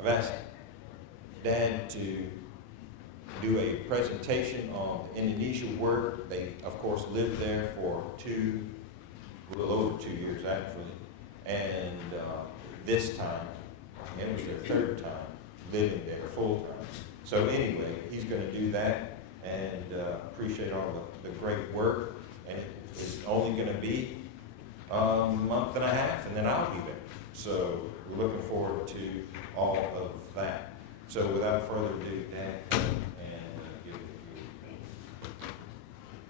I've asked Dad to do a presentation on Indonesia work. They, of course, lived there for a little over 2 years actually, and this time, it was their third time living there full time. So anyway, he's going to do that, and appreciate all the great work. And it's only going to be a month and a half, and then I'll be there. So we're looking forward to all of that. So without further ado, Dan, and give it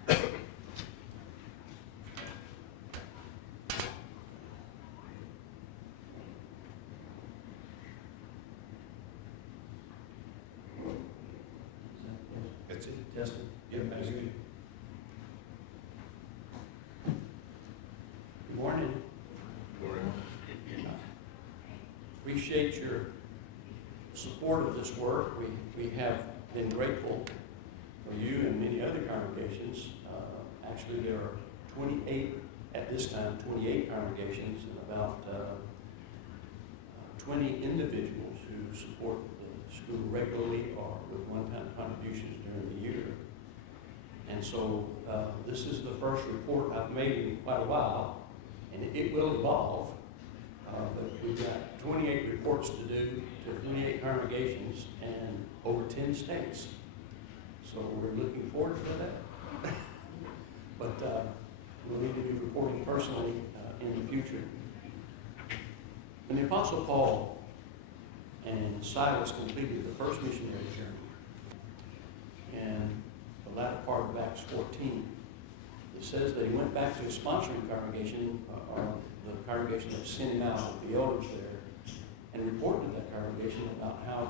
to you. That's it. Justin? Yep, that's good. Good morning. Appreciate your support of this work. We have been grateful for you and many other congregations. Actually, there are 28, at this time, 28 congregations and about 20 individuals who support the school regularly or with one-time contributions during the year. And so this is the first report I've made in quite a while, and it will evolve. But we've got 28 reports to do to 28 congregations and over 10 states. So we're looking forward to that. But we'll need to be reporting personally in the future. When the Apostle Paul and Silas completed the first missionary journey, and the latter part of Acts 14, it says they went back to a sponsoring congregation, or the congregation that sent him out with the elders there, and reported to that congregation about how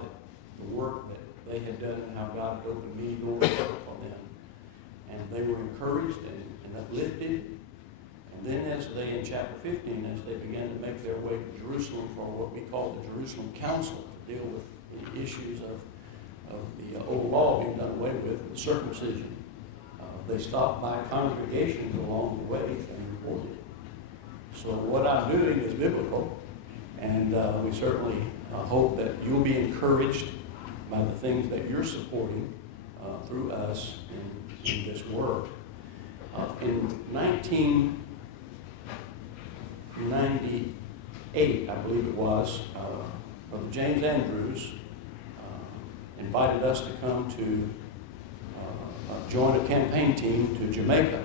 the work that they had done and how God had opened many doors for them. And they were encouraged and uplifted. And then as they, in chapter 15, as they began to make their way to Jerusalem for what we call the Jerusalem Council, to deal with the issues of the old law being done away with, the circumcision, they stopped by congregations along the way and reported. So what I'm doing is biblical, and we certainly hope that you'll be encouraged by the things that you're supporting through us in this work. In 1998, I believe it was, Brother James Andrews invited us to come to join a campaign team to Jamaica.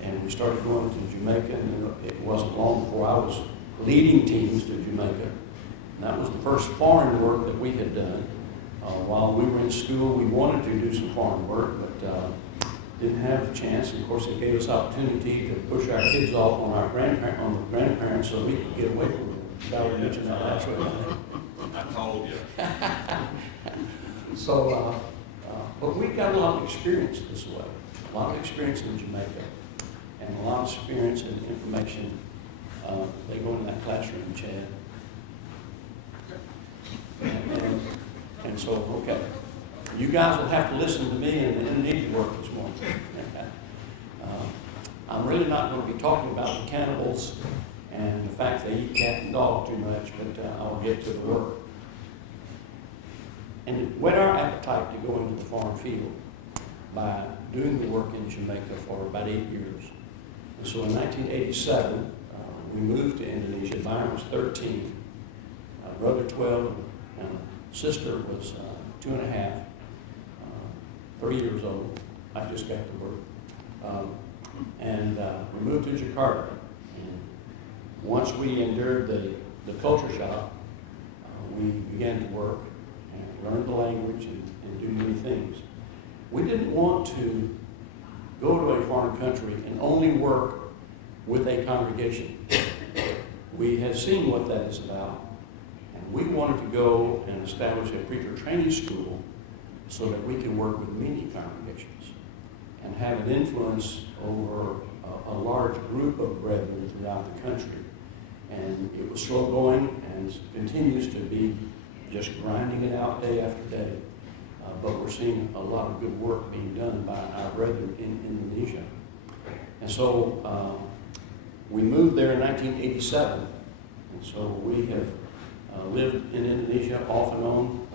And we started going to Jamaica, and it wasn't long before I was leading teams to Jamaica. And that was the first foreign work that we had done. While we were in school, we wanted to do some foreign work, but didn't have the chance. And of course, it gave us opportunity to push our kids off on the grandparents so we could get away from them. Valerie mentioned that last week. I told you. So, but we got a lot of experience this way. A lot of experience in Jamaica. And a lot of experience and information. They go in that classroom, Chad. And so, okay. You guys will have to listen to me and the Indonesia work this morning. I'm really not going to be talking about the cannibals and the fact they eat cat and dog too much, but I'll get to the work. And it whet our appetite to go into the farm field by doing the work in Jamaica for about 8 years. And so in 1987, we moved to Indonesia. Byron was 13, brother 12, and sister was 2.5, 3 years old. I just got to work. And we moved to Jakarta. And once we endured the culture shock, we began to work and learn the language and do many things. We didn't want to go to a foreign country and only work with a congregation. We had seen what that is about, and we wanted to go and establish a preacher training school so that we could work with many congregations and have an influence over a large group of brethren throughout the country. And it was slow going and continues to be just grinding it out day after day. But we're seeing a lot of good work being done by our brethren in Indonesia. And so we moved there in 1987. And so we have Lived in Indonesia off and on,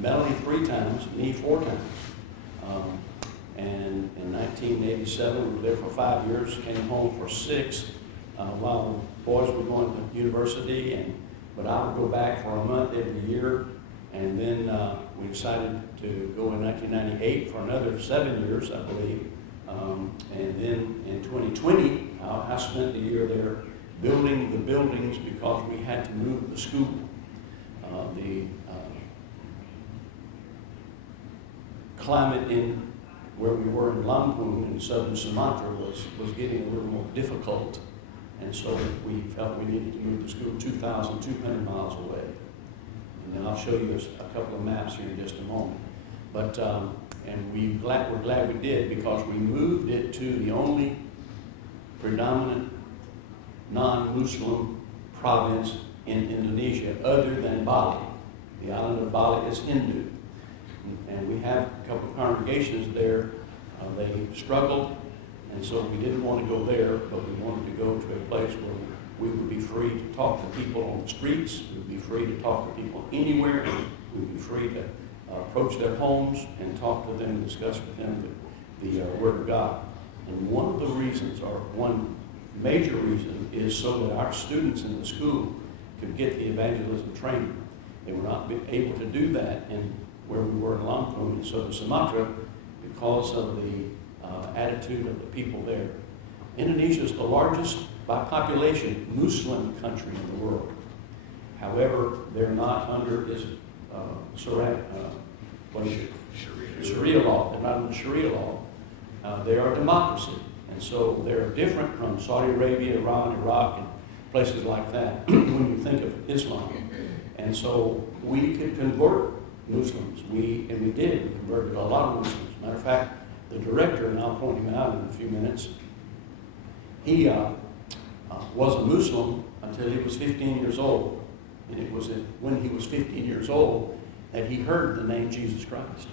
Melanie 3 times, me 4 times. And in 1987, we were there for 5 years, came home for 6, while the boys were going to university, but I would go back for a month every year. And then we decided to go in 1998 for another 7 years, I believe. And then in 2020, I spent the year there building the buildings because we had to move the school. The climate in where we were in Lampung in southern Sumatra was getting a little more difficult. And so we felt we needed to move the school 2,200 miles away. And I'll show you a couple of maps here in just a moment. But, and we're glad we did, because we moved it to the only predominant non-Muslim province in Indonesia other than Bali. The island of Bali is Hindu. And we have a couple of congregations there. They struggled, and so we didn't want to go there, but we wanted to go to a place where we would be free to talk to people on the streets. We would be free to talk to people anywhere. We would be free to approach their homes and talk to them and discuss with them the Word of God. And one of the reasons, or one major reason, is so that our students in the school could get the evangelism training. They were not able to do that in where we were in Lampung in southern Sumatra because of the attitude of the people there. Indonesia is the largest, by population, Muslim country in the world. However, they're not under this Sharia law. They're not under Sharia law. They are a democracy. And so they're different from Saudi Arabia, Iran, Iraq, and places like that when you think of Islam. And so we could convert Muslims. We did. We converted a lot of Muslims. Matter of fact, the director, and I'll point him out in a few minutes, he was a Muslim until he was 15 years old. And it was when he was 15 years old that he heard the name Jesus Christ.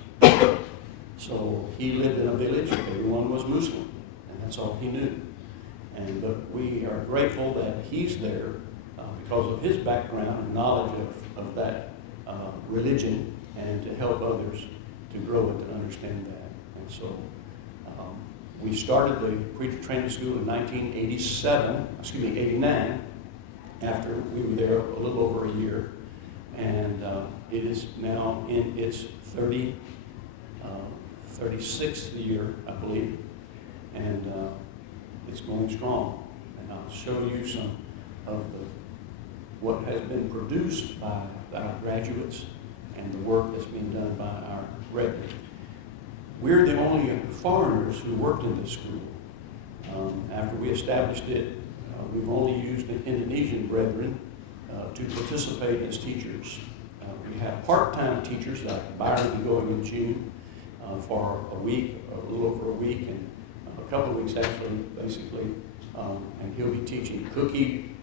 So he lived in a village, everyone was Muslim, and that's all he knew. But we are grateful that he's there because of his background and knowledge of that religion, and to help others to grow and to understand that. And so we started the preacher training school in 89, after we were there a little over a year. And it is now in its 36th year, I believe. And it's going strong. And I'll show you some of what has been produced by our graduates and the work that's being done by our brethren. We're the only foreigners who worked in this school. After we established it, we've only used the Indonesian brethren to participate as teachers. We have part-time teachers like Byron going in June for a week, a little over a week, and a couple of weeks actually, basically, and he'll be teaching. Cookie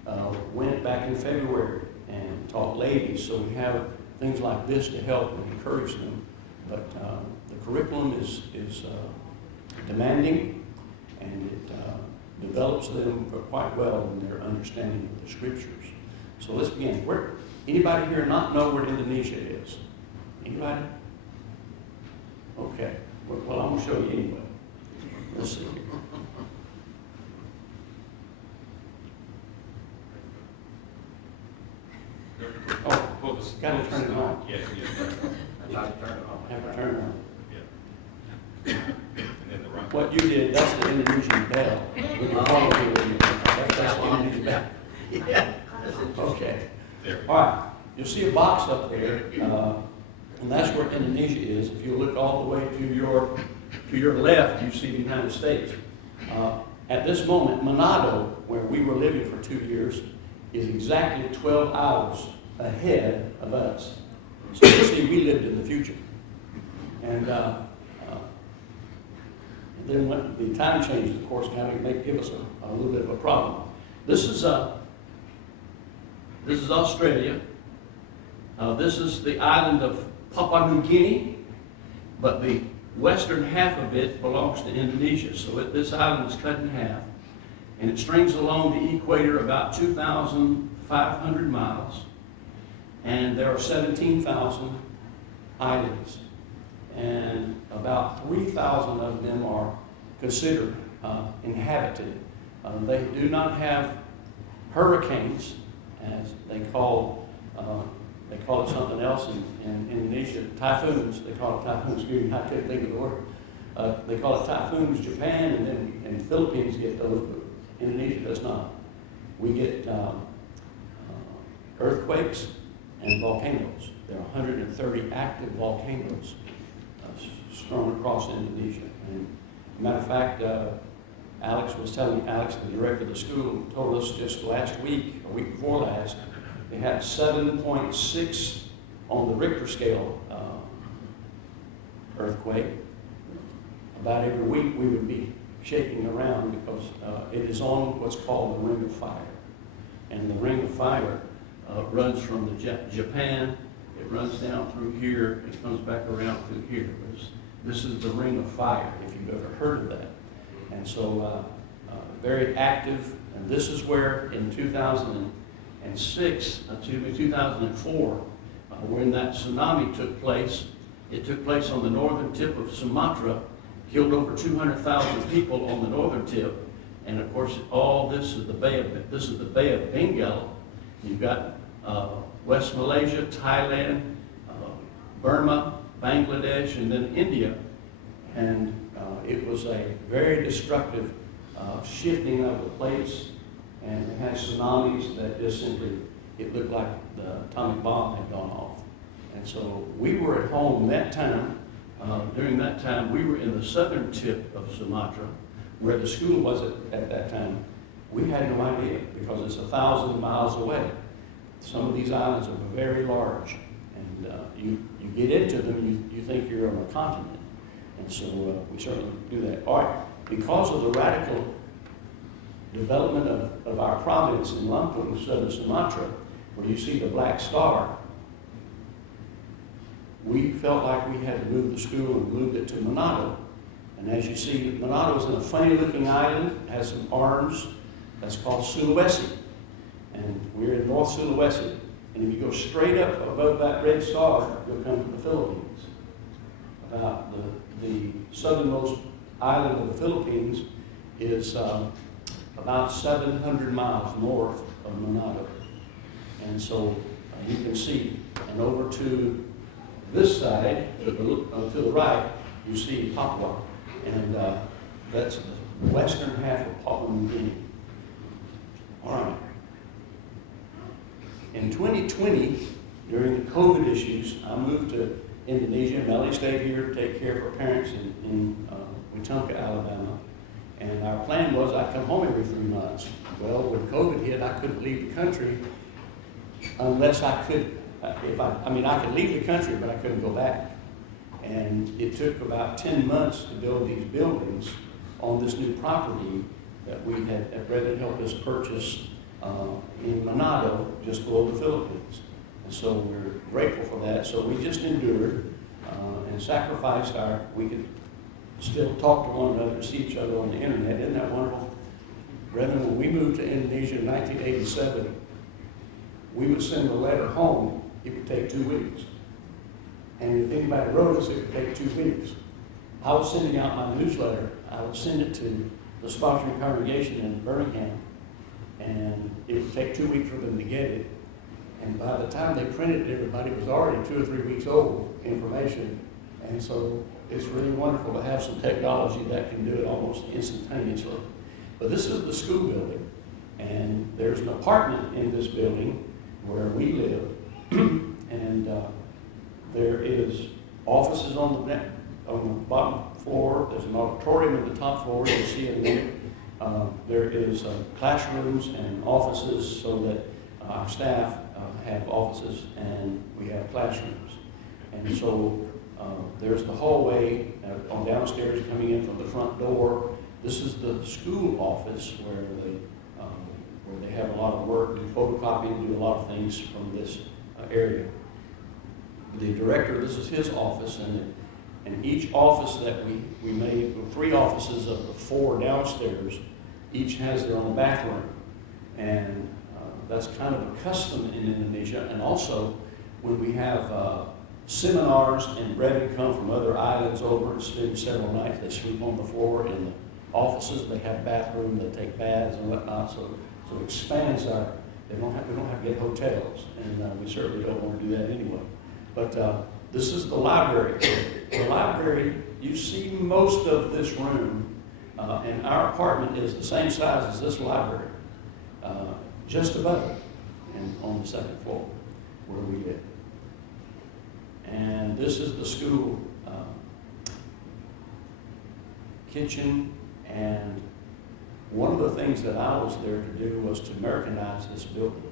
went back in February and taught ladies, so we have things like this to help and encourage them. But the curriculum is demanding, and it develops them quite well in their understanding of the scriptures. So let's begin. Anybody here not know where Indonesia is? Anybody? Okay. Well, I'm going to show you anyway. Let's see. Oh, got to turn it on. Yeah. Have to turn it on. Yeah. And then the right. What you did, that's the Indonesian bell. That's the Indonesian bell. Yeah. Okay. There. All right. You'll see a box up there, and that's where Indonesia is. If you look all the way to your left, you see the United States. At this moment, Manado, where we were living for 2 years, is exactly 12 hours ahead of us. So you see, we lived in the future. And then when the time changes, of course, kind of give us a little bit of a problem. This is Australia. This is the island of Papua New Guinea, but the western half of it belongs to Indonesia. So this island is cut in half, and it strings along the equator about 2,500 miles. And there are 17,000 islands, and about 3,000 of them are considered inhabited. They do not have hurricanes, as they call it something else in Indonesia, typhoons. They call it typhoons. I couldn't think of the word. They call it typhoons. Japan and the Philippines get those, but Indonesia does not. We get earthquakes and volcanoes. There are 130 active volcanoes strewn across Indonesia. And as a matter of fact, Alex, the director of the school, told us just last week, or week before last, they had 7.6 on the Richter scale earthquake. About every week we would be shaking around because it is on what's called the Ring of Fire. And the Ring of Fire runs from Japan, it runs down through here, it comes back around through here. This is the Ring of Fire, if you've ever heard of that. And so very active, and this is where in 2004, when that tsunami took place, it took place on the northern tip of Sumatra, killed over 200,000 people on the northern tip, and of course all this is the Bay of Bengal. You've got West Malaysia, Thailand, Burma, Bangladesh, and then India, and it was a very destructive shifting of the plates, and it had tsunamis that just simply, it looked like the atomic bomb had gone off. And so we were at home that time. During that time, we were in the southern tip of Sumatra, where the school was at that time. We had no idea because it's 1,000 miles away. Some of these islands are very large, and you get into them, you think you're on a continent. And so we certainly do that. All right, because of the radical development of our province in Lampung, southern Sumatra, where you see the black star, we felt like we had to move the school and moved it to Manado. And as you see, Manado is in a funny-looking island, has some arms, that's called Sulawesi. And we're in North Sulawesi. And if you go straight up above that red star, you'll come to the Philippines. About the southernmost island of the Philippines is about 700 miles north of Manado. And so you can see, and over to this side, to the right, you see Papua, and that's the western half of Papua New Guinea. All right. In 2020, during the COVID issues, I moved to Indonesia. Melanie stayed here to take care of her parents in Wetumpka, Alabama. And our plan was I'd come home every 3 months. Well, when COVID hit, I couldn't leave the country unless I could. I could leave the country, but I couldn't go back. And it took about 10 months to build these buildings on this new property that we had Brethren helped us purchase in Manado, just below the Philippines. And so we're grateful for that. So we just endured and sacrificed we could still talk to one another, see each other on the internet. Isn't that wonderful? Brethren, when we moved to Indonesia in 1987, we would send a letter home. It would take 2 weeks. And if anybody wrote us, it would take 2 weeks. I was sending out my newsletter. I would send it to the sponsoring congregation in Birmingham, and it would take 2 weeks for them to get it. And by the time they printed it, everybody was already 2 or 3 weeks old, information. And so it's really wonderful to have some technology that can do it almost instantaneously. But this is the school building, and there's an apartment in this building where we live, and there is offices on the bottom floor. There's an auditorium in the top floor. You'll see it in there. There is classrooms and offices so that our staff have offices and we have classrooms. And so there's the hallway on downstairs coming in from the front door. This is the school office where they have a lot of work, do photocopying, do a lot of things from this area. The director, this is his office, and each office that we made, 3 offices of the 4 downstairs, each has their own bathroom. And that's kind of a custom in Indonesia. And also, when we have seminars and brethren come from other islands over and spend several nights, they sleep on the floor in the offices. They have bathrooms, they take baths and whatnot, so it expands our, we don't have to get hotels, and we certainly don't want to do that anyway. But this is the library. The library, you see most of this room, and our apartment is the same size as this library, just above it, and on the second floor where we live. And this is the school kitchen, and one of the things that I was there to do was to Americanize this building.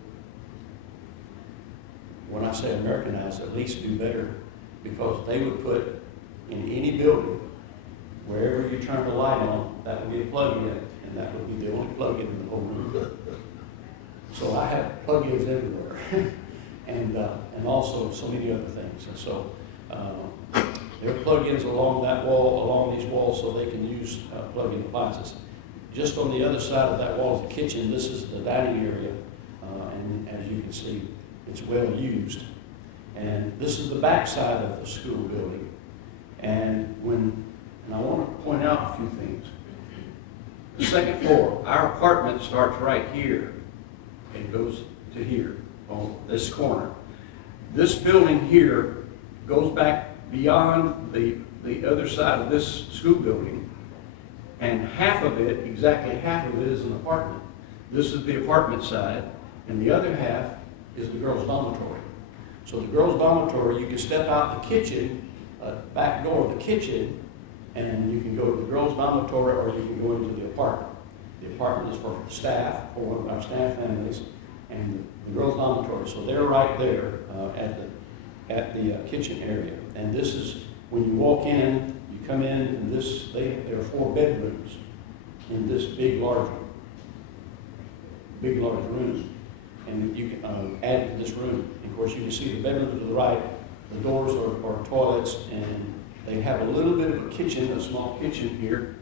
When I say Americanize, at least do better, because they would put in any building, wherever you turn the light on, that would be a plug-in, and that would be the only plug-in in the whole room. So I have plug-ins everywhere, and also so many other things. And so there are plug-ins along that wall, along these walls, so they can use plug-in appliances. Just on the other side of that wall is the kitchen. This is the dining area, and as you can see, it's well used. And this is the back side of the school building. And I want to point out a few things. The second floor, our apartment starts right here and goes to here on this corner. This building here goes back beyond the other side of this school building, and half of it, exactly half of it, is an apartment. This is the apartment side, and the other half is the girls' dormitory. So the girls' dormitory, you can step out the kitchen, back door of the kitchen, and you can go to the girls' dormitory, or you can go into the apartment. The apartment is for staff, for one of our staff families, and the girls' dormitory. So they're right there at the kitchen area. And this is, when you walk in, you come in, and there are 4 bedrooms in this big, large room. And you can add to this room. And of course, you can see the bedroom to the right. The doors are toilets, and they have a little bit of a kitchen, a small kitchen here,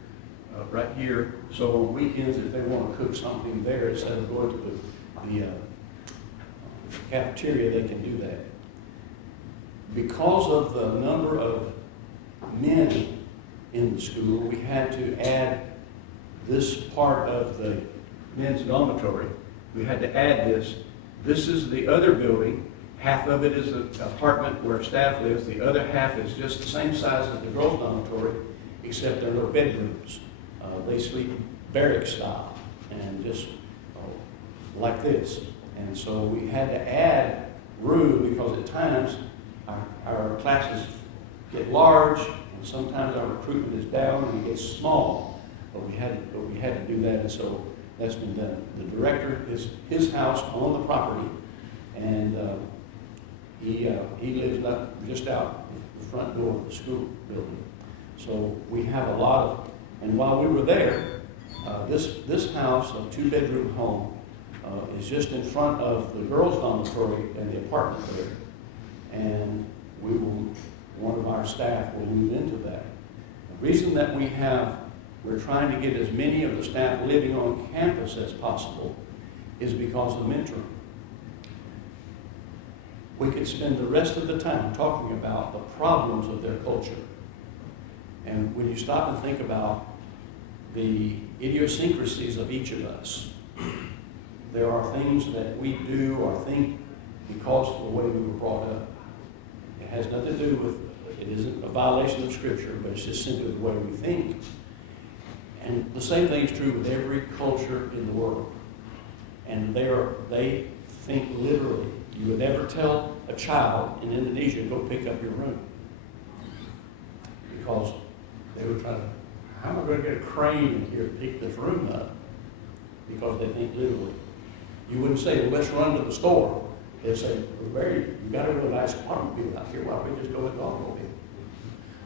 right here. So on weekends, if they want to cook something there, instead of going to the cafeteria, they can do that. Because of the number of men in the school, we had to add this part of the men's dormitory. We had to add this. This is the other building. Half of it is an apartment where staff lives. The other half is just the same size as the girls' dormitory, except there are no bedrooms. They sleep barrack style, and just like this. And so we had to add room, because at times our classes get large, and sometimes our recruitment is down and it gets small. But we had to do that, and so that's been done. The director is his house on the property, and he lives just out the front door of the school building. So we have a lot of, and while we were there, this house, a 2-bedroom home, is just in front of the girls' dormitory and the apartment there. And one of our staff will move into that. The reason that we're trying to get as many of the staff living on campus as possible is because of mentoring. We could spend the rest of the time talking about the problems of their culture. And when you stop and think about the idiosyncrasies of each of us, there are things that we do or think because of the way we were brought up. It has nothing to do with, it isn't a violation of Scripture, but it's just simply the way we think. And the same thing is true with every culture in the world. And they think literally. You would never tell a child in Indonesia to go pick up your room, because they would try to, how am I going to get a crane in here to pick this room up? Because they think literally. You wouldn't say, well, let's run to the store. They'd say, you've got a really nice automobile out here. Why don't we just go with the automobile?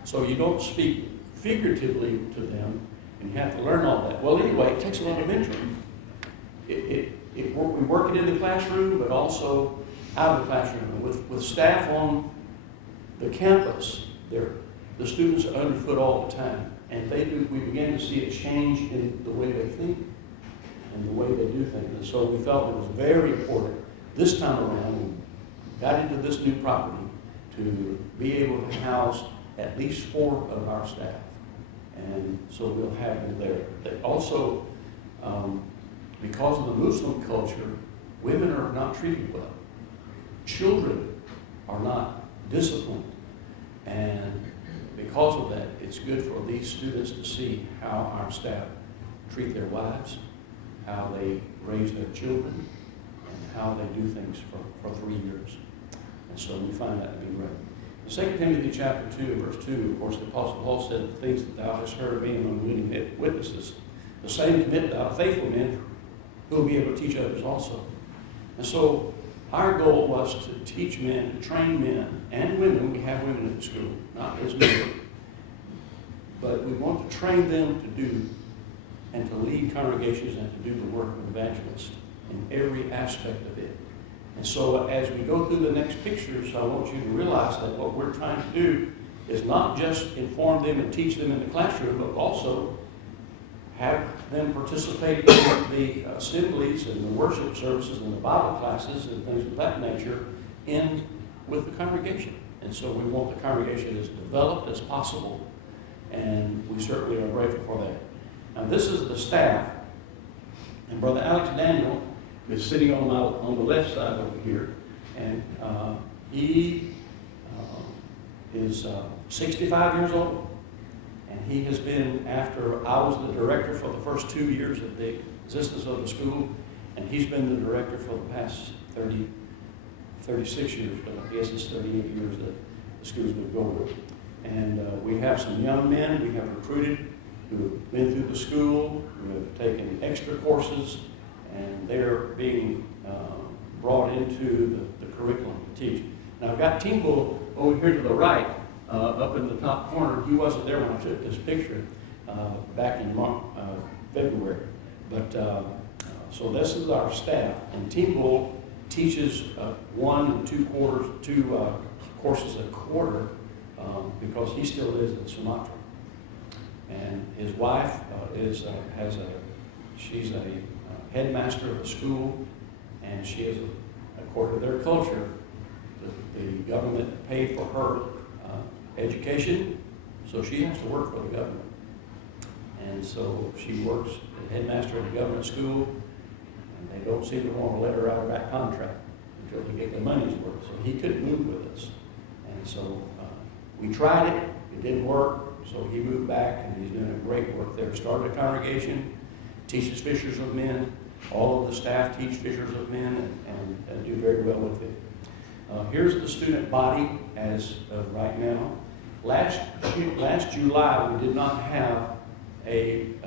So you don't speak figuratively to them, and you have to learn all that. Well, anyway, it takes a lot of mentoring. We work it in the classroom, but also out of the classroom. With staff on the campus, the students are underfoot all the time. And we began to see a change in the way they think and the way they do things. And so we felt it was very important this time around, got into this new property to be able to house at least 4 of our staff. And so we'll have them there. They also, because of the Muslim culture, women are not treated well. Children are not disciplined. And because of that, it's good for these students to see how our staff treat their wives, how they raise their children, and how they do things for 3 years. And so we find that to be great. In 2 Timothy chapter 2, verse 2, of course, the Apostle Paul said, "The things that thou hast heard of me among many witnesses, the same commit thou to faithful men who will be able to teach others also." And so our goal was to teach men, to train men and women. We have women at the school, not as many. But we want to train them to do and to lead congregations and to do the work of evangelist in every aspect of it. And so as we go through the next pictures, I want you to realize that what we're trying to do is not just inform them and teach them in the classroom, but also have them participate in the assemblies and the worship services and the Bible classes and things of that nature with the congregation. And so we want the congregation as developed as possible, and we certainly are grateful for that. Now this is the staff, and Brother Alex Daniel is sitting on the left side over here, and he is 65 years old, and he has been, after I was the director for the first 2 years of the existence of the school, and he's been the director for the past 36 years, but I guess it's 38 years that the school's been going. And we have some young men we have recruited who have been through the school, who have taken extra courses, and they're being brought into the curriculum to teach. Now I've got Timbo over here to the right, up in the top corner. He wasn't there when I took this picture back in February. But so this is our staff, and Timbo teaches 1 and 2 courses a quarter because he still lives in Sumatra. And his wife she's a headmaster of the school, and she is, according to their culture, the government paid for her education, so she has to work for the government. And so she works as headmaster of the government school, and they don't seem to want to let her out of that contract until they get their money's worth. So he couldn't move with us. And so we tried it didn't work, so he moved back, and he's doing a great work there. Started a congregation, teaches fishers of men. All of the staff teach fishers of men and do very well with it. Here's the student body as of right now. Last July, we did not have an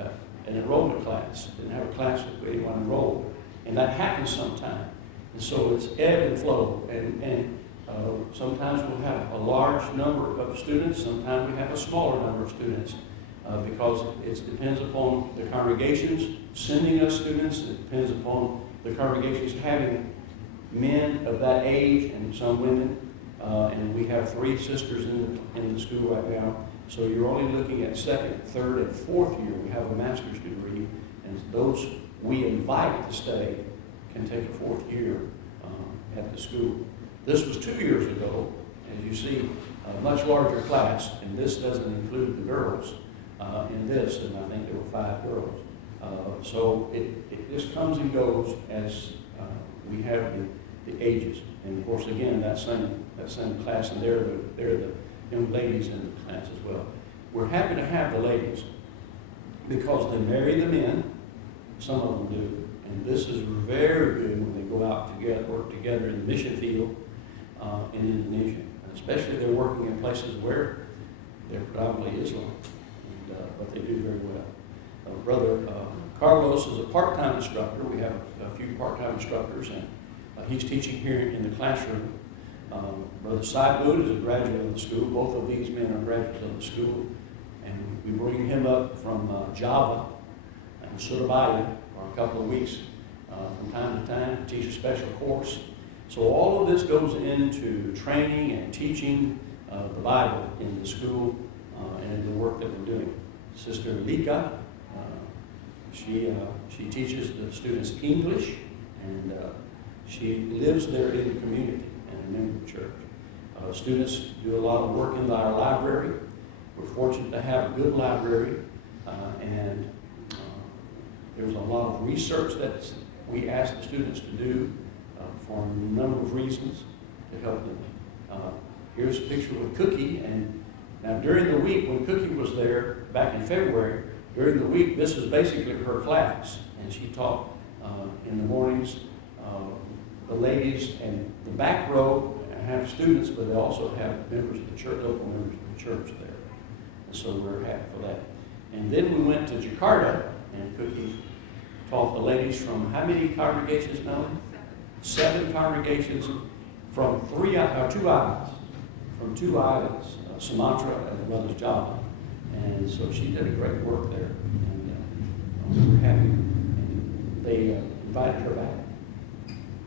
enrollment class. Didn't have a class with anyone enrolled, and that happens sometime. And so it's ebb and flow, and sometimes we'll have a large number of students. Sometimes we have a smaller number of students because it depends upon the congregations sending us students. It depends upon the congregations having men of that age and some women. And we have 3 sisters in the school right now. So you're only looking at 2nd, 3rd, and 4th year. We have a master's degree, and those we invite to stay can take a 4th year at the school. This was 2 years ago, as you see, a much larger class, and this doesn't include the girls in this, and I think there were 5 girls. So it just comes and goes as we have the ages. And of course, again, that same class, and they're the young ladies in the class as well. We're happy to have the ladies because they marry the men, some of them do, and this is very good when they go out together, work together in the mission field in Indonesia. And especially they're working in places where they're predominantly Islam, but they do very well. Brother Carlos is a part-time instructor. We have a few part-time instructors, and he's teaching here in the classroom. Brother Saibud is a graduate of the school. Both of these men are graduates of the school. And we bring him up from Java and Surabaya for a couple of weeks from time to time to teach a special course. So all of this goes into training and teaching the Bible in the school and in the work that we're doing. Sister Lika, she teaches the students English, and she lives there in the community. And a member of the church. Students do a lot of work in our library. We're fortunate to have a good library, and there's a lot of research that we ask the students to do for a number of reasons to help them. Here's a picture with Cookie, and now during the week when Cookie was there back in February, during the week this is basically her class, and she taught in the mornings. The ladies and the back row have students, but they also have members of the church, local members of the church there. And so we're happy for that. And then we went to Jakarta, and Cookie taught the ladies from how many congregations, Melanie? 7 congregations from 2 islands, Sumatra and the mother's Java. And so she did a great work there. And we were happy. And they invited her back.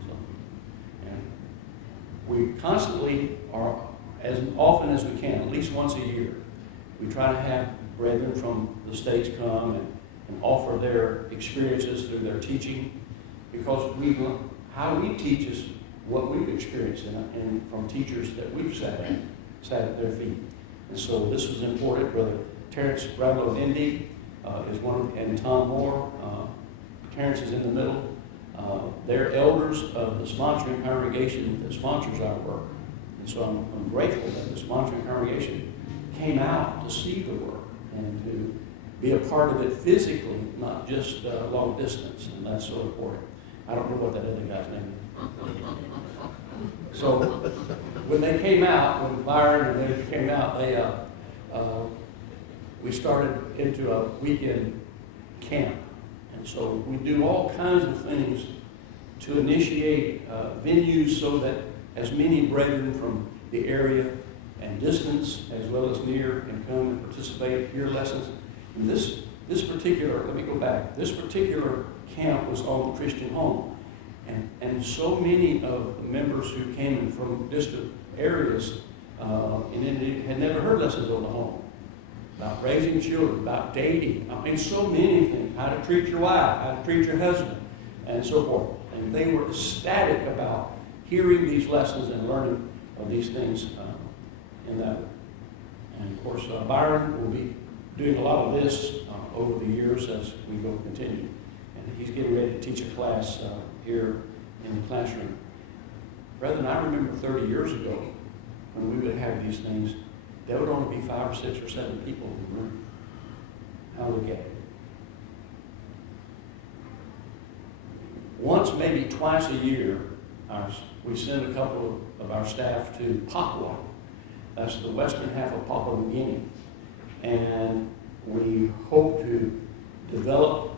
So, and we constantly are, as often as we can, at least once a year, we try to have brethren from the States come and offer their experiences through their teaching, because how we teach is what we've experienced and from teachers that we've sat at their feet. And so this was important. Brother Terrence Bradlow of Indy is one, and Tom Moore. Terrence is in the middle. They're elders of the sponsoring congregation that sponsors our work. And so I'm grateful that the sponsoring congregation came out to see the work and to be a part of it physically, not just long distance, and that's so important. I don't know what that other guy's name is. So when they came out, when Byron and they came out, we started into a weekend camp. And so we do all kinds of things to initiate venues so that as many brethren from the area and distance as well as near can come and participate, hear lessons. And this particular, let me go back, this particular camp was on the Christian home. And so many of the members who came in from distant areas in India had never heard lessons on the home. About raising children, about dating, I mean so many things, how to treat your wife, how to treat your husband, and so forth. And they were ecstatic about hearing these lessons and learning of these things in that way. And of course, Byron will be doing a lot of this over the years as we go continue. And he's getting ready to teach a class here in the classroom. Brethren, I remember 30 years ago when we would have these things, there would only be 5 or 6 or 7 people in the room. How we get it. Once, maybe twice a year, we send a couple of our staff to Papua. That's the western half of Papua New Guinea. And we hope to develop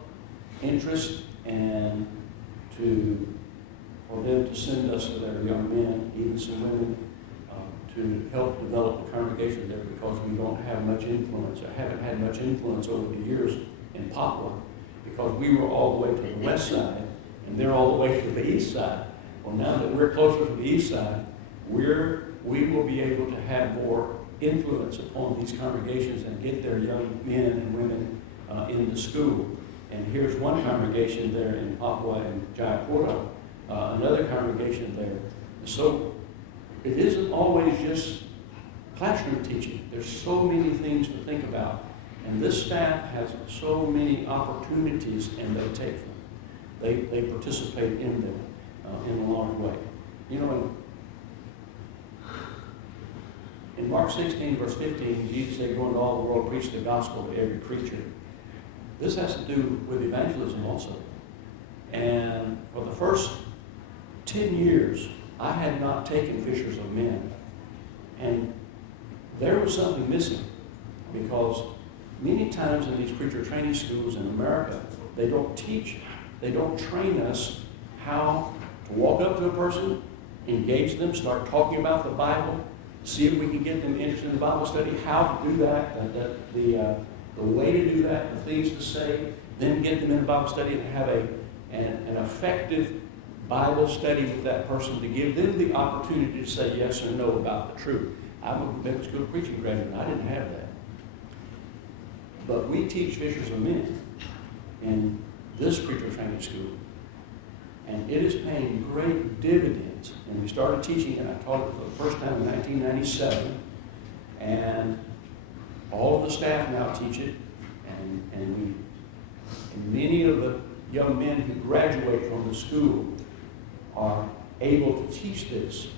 interest and for them to send us their young men, even some women, to help develop the congregation there, because we don't have much influence, or haven't had much influence over the years in Papua, because we were all the way to the west side, and they're all the way to the east side. Well, now that we're closer to the east side, we will be able to have more influence upon these congregations and get their young men and women into school. And here's one congregation there in Papua and Jayapura, another congregation there. So it isn't always just classroom teaching. There's so many things to think about. And this staff has so many opportunities, and they take them. They participate in them in a large way. You know, in Mark 16, verse 15, Jesus said, "Go into all the world, preach the gospel to every creature." This has to do with evangelism also. And for the first 10 years, I had not taken fishers of men. And there was something missing, because many times in these preacher training schools in America, they don't train us how to walk up to a person, engage them, start talking about the Bible, see if we can get them interested in the Bible study, how to do that, the way to do that, the things to say, then get them in the Bible study and have an effective Bible study with that person to give them the opportunity to say yes or no about the truth. I'm a medical school preaching graduate, and I didn't have that. But we teach fishers of men in this preacher training school. And it is paying great dividends. And we started teaching, and I taught it for the first time in 1997. And all of the staff now teach it. And many of the young men who graduate from the school are able to teach this.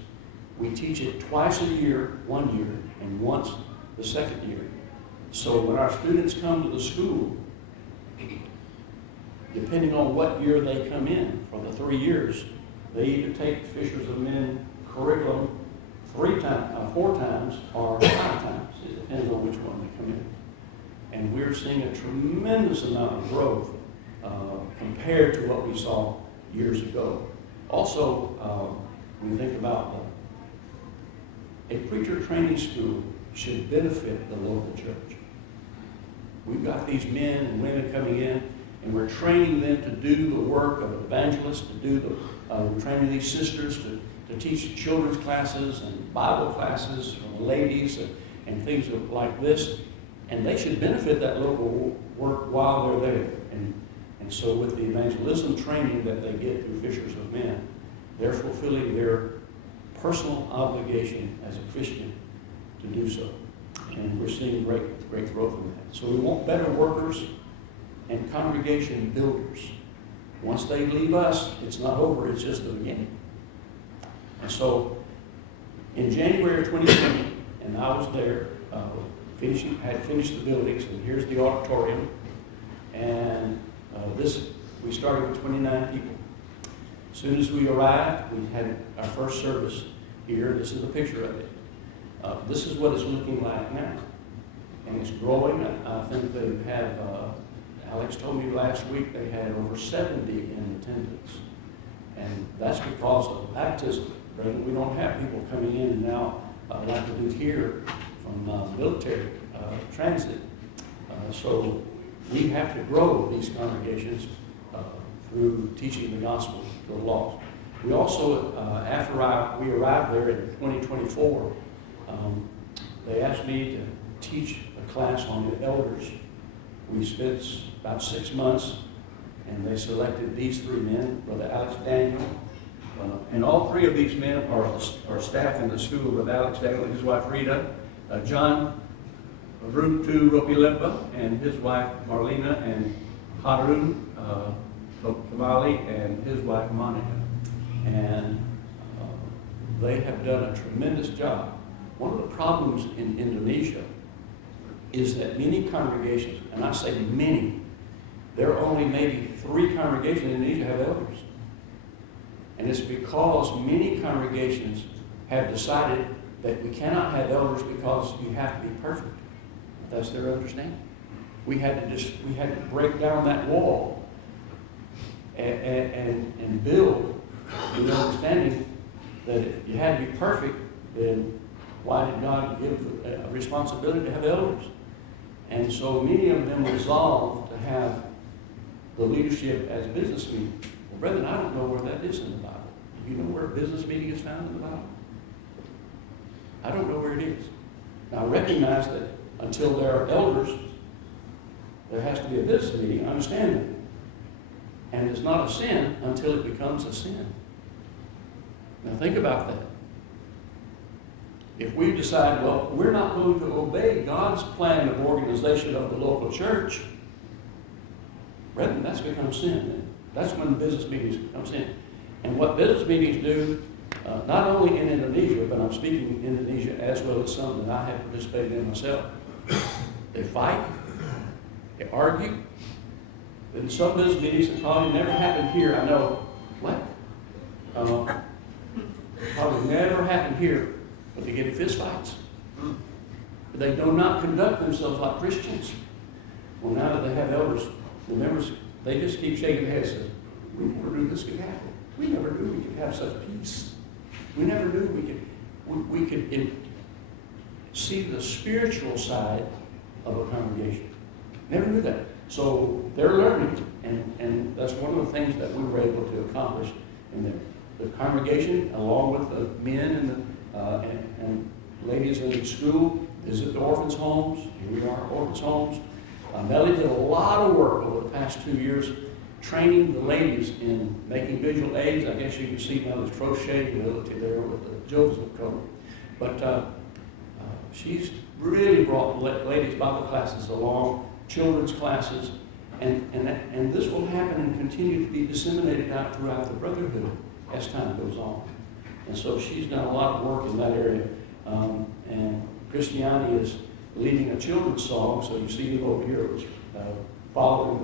We teach it twice a year, 1 year, and once the second year. So when our students come to the school, depending on what year they come in for the 3 years, they either take Fishers of Men curriculum 4 times or 5 times. It depends on which one they come in. And we're seeing a tremendous amount of growth compared to what we saw years ago. Also, when you think about a preacher training school should benefit the local church. We've got these men and women coming in, and we're training them to do the work of evangelists, we're training these sisters to teach children's classes and Bible classes for the ladies and things like this. And they should benefit that local work while they're there. And so with the evangelism training that they get through Fishers of Men, they're fulfilling their personal obligation as a Christian to do so. And we're seeing great growth in that. So we want better workers and congregation builders. Once they leave us, it's not over, it's just the beginning. And so in January of 2020, and I was there, had finished the buildings, and here's the auditorium. And we started with 29 people. As soon as we arrived, we had our first service here. This is a picture of it. This is what it's looking like now. And it's growing. I think they have, Alex told me last week, they had over 70 in attendance. And that's because of baptism. We don't have people coming in now like we do here from military transit. So we have to grow these congregations through teaching the gospel to the lost. We also, after we arrived there in 2024, they asked me to teach a class on the elders. We spent about 6 months, and they selected these 3 men, Brother Alex Daniel, and all 3 of these men are staff in the school with Alex Daniel and his wife Rita, John Rutu Ropilemba and his wife Marlena, and Harun Kamali and his wife Monica. And they have done a tremendous job. One of the problems in Indonesia is that many congregations, and I say many, there are only maybe 3 congregations in Indonesia have elders. And it's because many congregations have decided that we cannot have elders because you have to be perfect. That's their understanding. We had to break down that wall and build the understanding that if you had to be perfect, then why did God give a responsibility to have elders? And so many of them resolved to have the leadership as business meeting. Well, brethren, I don't know where that is in the Bible. Do you know where a business meeting is found in the Bible? I don't know where it is. Now, I recognize that until there are elders, there has to be a business meeting. I understand that. And it's not a sin until it becomes a sin. Now, think about that. If we decide, well, we're not going to obey God's plan of organization of the local church, brethren, that's become sin then. That's when business meetings become sin. And what business meetings do, not only in Indonesia, but I'm speaking in Indonesia as well as some that I have participated in myself, they fight, they argue. In some business meetings that probably never happened here, I know, what? Probably never happened here, but they get in fist fights. They do not conduct themselves like Christians. Well, now that they have elders, the members, they just keep shaking their heads and say, we never knew this could happen. We never knew we could have such peace. We never knew we could see the spiritual side of a congregation. Never knew that. So they're learning, and that's one of the things that we were able to accomplish in there. The congregation, along with the men and ladies in the school, visit the orphans' homes. Here we are, orphans' homes. Melly did a lot of work over the past 2 years training the ladies in making visual aids. I guess you can see now there's crocheting ability there with the Joseph coat. But she's really brought ladies' Bible classes along, children's classes, and this will happen and continue to be disseminated out throughout the brotherhood as time goes on. And so she's done a lot of work in that area. And Christiani is leading a children's song, so you see them over here following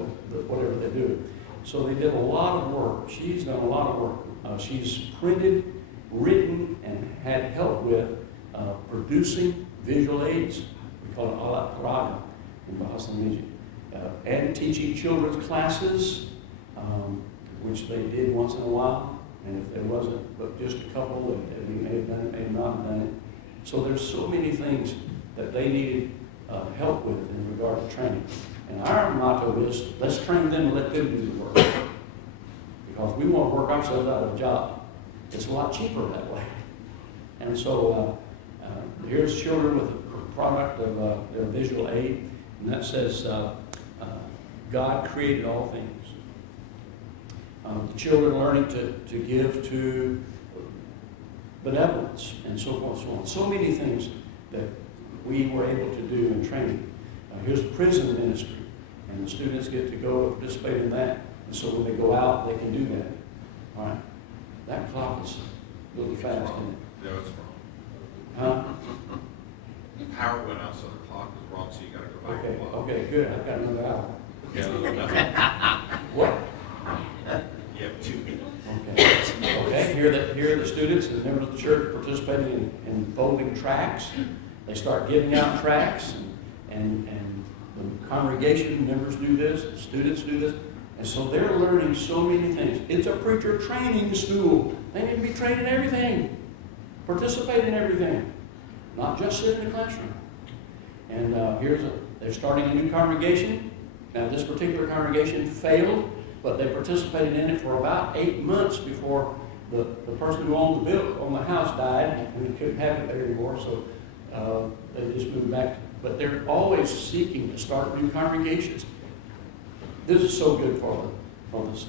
whatever they do. So they did a lot of work. She's done a lot of work. She's printed, written, and had help with producing visual aids. We call it alat peraga in Bahasa Indonesia. And teaching children's classes, which they did once in a while. And if there wasn't but just a couple, we may have done it, may not have done it. So there's so many things that they needed help with in regard to training. And our motto is, let's train them and let them do the work. Because we want to work ourselves out of a job. It's a lot cheaper that way. And so here's children with a product of their visual aid, and that says, God created all things. The children learning to give to benevolence and so forth and so on. So many things that we were able to do in training. Here's the prison ministry, and the students get to go and participate in that. And so when they go out, they can do that. All right? That clock is really fast, isn't it? No, it's wrong. Huh? The power went out, so the clock was wrong, so you gotta go back Okay, and clock. okay, good. I've got another hour. Yeah, What? you have 2 minutes. Okay. Okay. Here are the students and members of the church participating in folding tracts. They start giving out tracts, and the congregation members do this, the students do this. And so they're learning so many things. It's a preacher training school. They need to be trained in everything, participate in everything, not just sit in the classroom. And they're starting a new congregation. Now this particular congregation failed, but they participated in it for about 8 months before the person who owned the house died, and they couldn't have it there anymore, so they just moved back. But they're always seeking to start new congregations. This is so good for the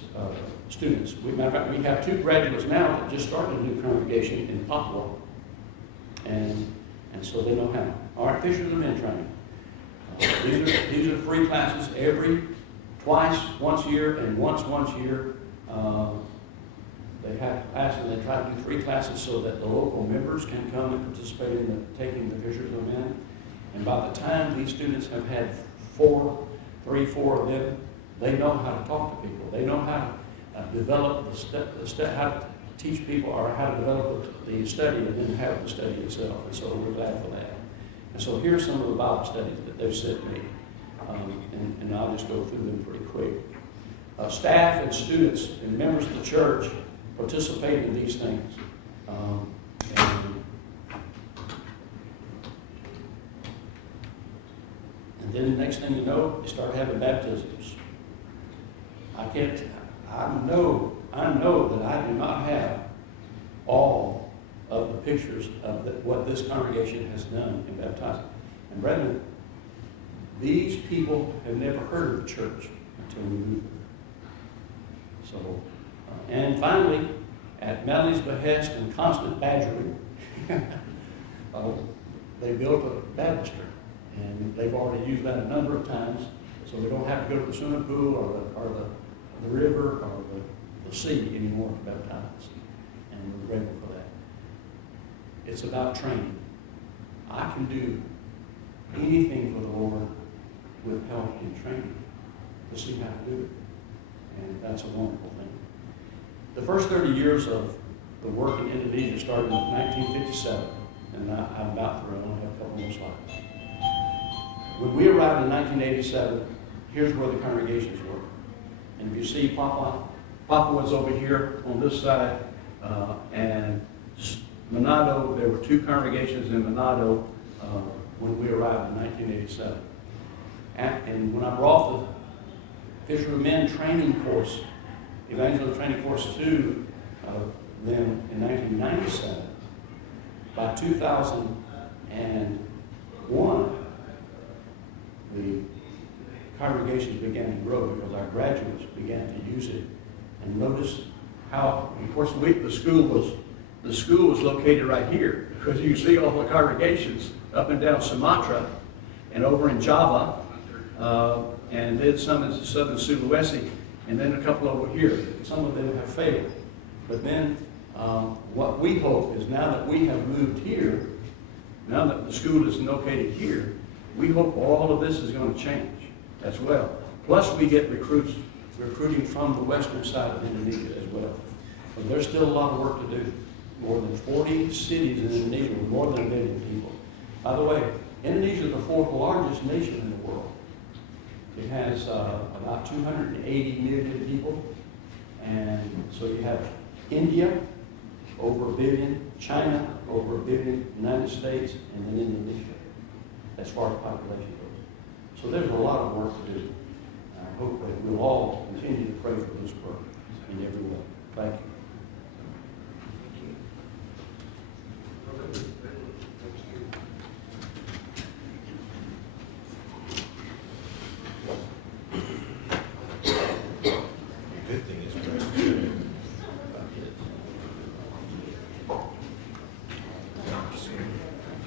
students. Matter of fact, we have 2 graduates now that just started a new congregation in Papua, and so they know how. All right, Fishers of Men training. These are free classes twice, once a year, and once a year. They have classes, and they try to do 3 classes so that the local members can come and participate in taking the Fishers of Men. And by the time these students have had 4 of them, they know how to talk to people. They know how to develop how to teach people, or how to develop the study and then have the study itself. And so we're glad for that. And so here's some of the Bible studies that they've sent me. And I'll just go through them pretty quick. Staff and students and members of the church participate in these things. And then the next thing you know, they start having baptisms. I know that I do not have all of the pictures of what this congregation has done in baptizing. And brethren, these people have never heard of the church until we moved there. So, and finally, at Mellie's behest and constant badgering, they built a baptistry. And they've already used that a number of times, so we don't have to go to the swimming pool or the river or the sea anymore to baptize. And we're grateful for that. It's about training. I can do anything for the Lord with help in training to see how to do it. And that's a wonderful thing. The first 30 years of the work in Indonesia started in 1957. And I'm about through. I only have a couple more slides. When we arrived in 1987, here's where the congregations were. And if you see Papua was over here on this side, and Manado, there were 2 congregations in Manado when we arrived in 1987. And when I brought the Fisher of Men training course, evangelism training course to them in 1997, by 2001, the congregations began to grow because our graduates began to use it. And notice how, of course, the school was located right here, because you see all the congregations up and down Sumatra and over in Java, and then some in southern Sulawesi, and then a couple over here. Some of them have failed. But then what we hope is, now that we have moved here, now that the school is located here, we hope all of this is going to change as well. Plus we get recruiting from the western side of Indonesia as well. But there's still a lot of work to do. More than 40 cities in Indonesia with more than 1 million people. By the way, Indonesia is the 4th largest nation in the world. It has about 280 million people. And so you have India, over 1 billion, China, over 1 billion, United States, and then Indonesia, as far as population goes. So there's a lot of work to do. I hope that we'll all continue to pray for this work in every way. Thank you. Good thing is, President.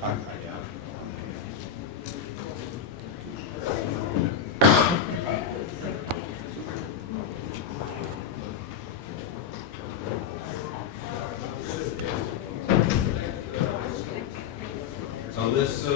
I got it. So this